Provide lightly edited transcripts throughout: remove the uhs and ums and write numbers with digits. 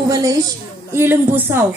Village, Ilung Busau.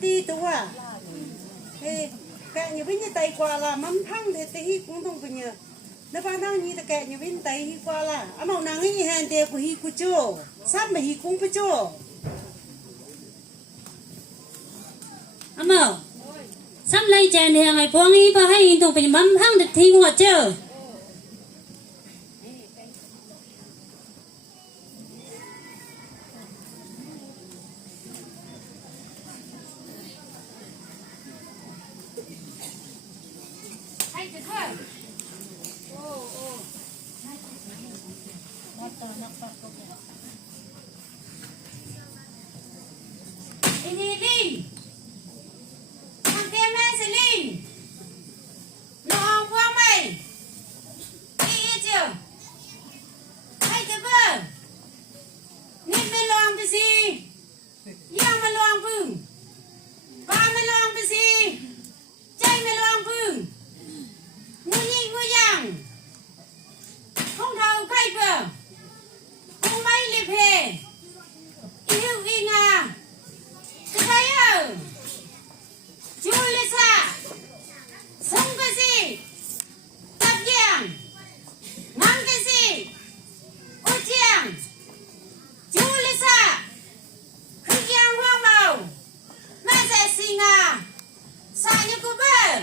ti tua he kẹ như bên như tay qua là mắm thăng thì tí cũng không phải nhờ nó ba năng như kẹ như bên tay hi qua là màu nắng như hèn tè của hi của chỗ sát mà hi cũng phải chỗ Amo. Sắp lấy chèn thì ngày phong ý bà hay tụng phải mắm hăng được thi ngọt chứ. Ini Linh. Thằng kia mẹ sẽ Linh. Nó ông qua mày. Đi chưa? Hay chứ bơ. Nít mày loang cái gì? Yang mày loang vừng. Ba mày loang cái gì? Chay mày loang vừng. Ngu nhị ngu yang. Không thầu khai bơ. Không may liệp hề. Yêu y ngà. Saya Julissa Song cái gì Tập giang Ngang cái gì Ô giang Julissa Khứ giang hoang màu Mẹ sẽ xì ngà Xa như cô bơ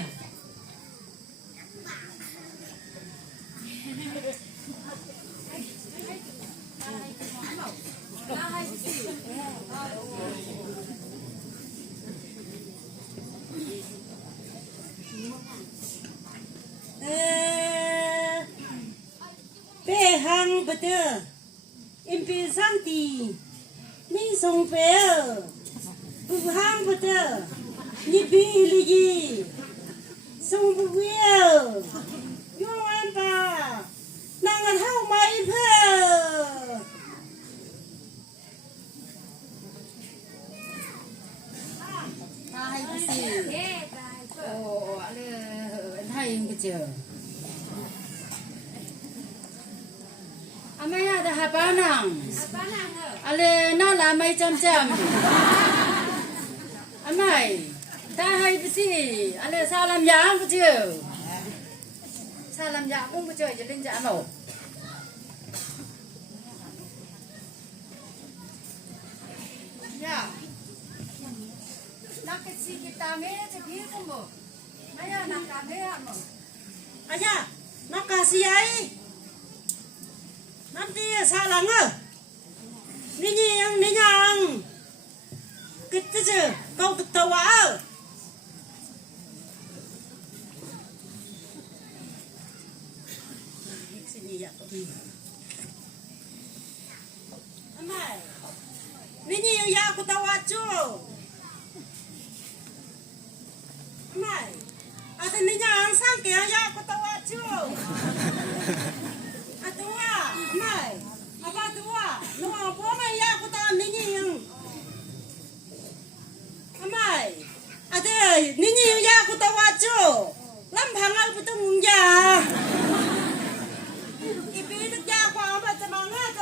bé hang bờ tơ em bé sang tì mi sông bé bờ hang bờ tơ ni bi li gì sông bờ viêu yêu em ba nàng ăn hao mai phơ hai cái gì ồ anh hay cái chưa Amai ada habanang. Ale na la mai jam jam. Amai, ta hai besi. Ale salam ya bu je. Salam ya pun bu je jadi ja lo. Ya. Nak kesi kita me jadi kamu. Maya nak kame kamu. Aja, nak kasih ai. Nanti salang ni yang kita je kau ketawa sini ya amai ni yang ya aku tawa cu amai ada ni yang sang ke ya aku tawa cu Atua, mai, apa tua? Nuh apa mai ya aku tahu ni yang, mai, ada ni ya aku tahu aja, lampang aku betul ya. Ibu itu ya aku apa semangat.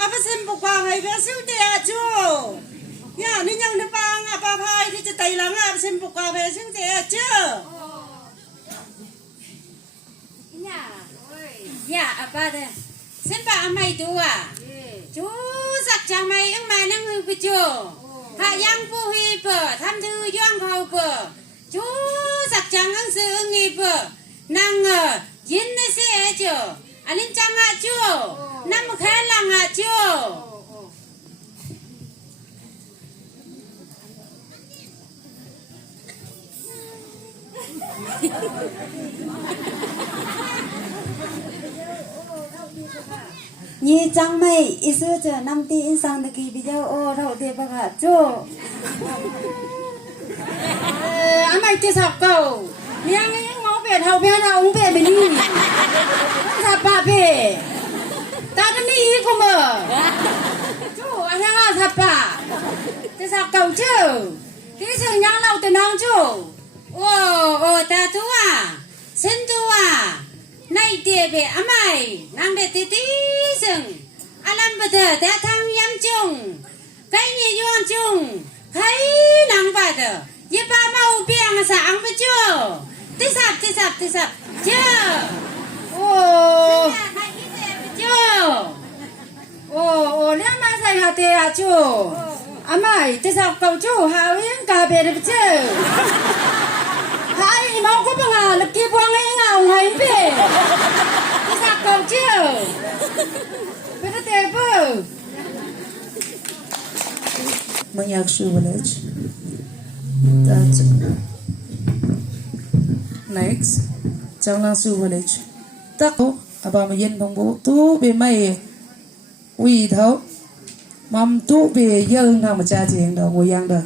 Apa sembuk bangai besul dia jo. Ya, ni yang depan apa pai di cetai lang apa sembuk bangai besul dia jo. Ya, apa dah? Sempak amai tua. Chú sặc chàng mày ông mà năng hư bự hạ yang phu hi bờ tham thư doang hầu bờ chú sặc chàng ăn sư ưng hi bờ năng yên nê xe chờ anh linh chàng hạ chùa năm khai làng hạ chùa Nhi chẳng mày isu chờ năm ti in sang được kỳ video ô thầu tiền bạc hạt chô anh mày chưa học cầu miếng ấy ngó về thầu bé nào uống về bên đi sao bà về ta đã mi không mờ chú anh đang sao bà chưa học cầu chứ ที่ถึงยังเราแต่น้องจูโอ้ตาตัวเส้นตัวในเดียเบอไม่นางเด็ดตีซึ่งอาลัมบดแต่ทางยำจุงใครยี่ยวนจุงใครนางบาดยี่ป้าเมาเปียงสางไปจูติสับเจ้าโอ้จูโอ้เรื่องมาใส่หาเตียจูอาไม่ติสับเกาจูหาวิ่งกาเบรเจ้าหายมองก็ปังอาลักกี้พวงให้เงาหายเบ้ติสับเกาจูเป็นเตะเบ้อ Manyakshu village. That's next. Changlangsu village. Tako abama yen bangbo tu be mai wi thau mam tu be yeung na ma cha jeng da wo yang da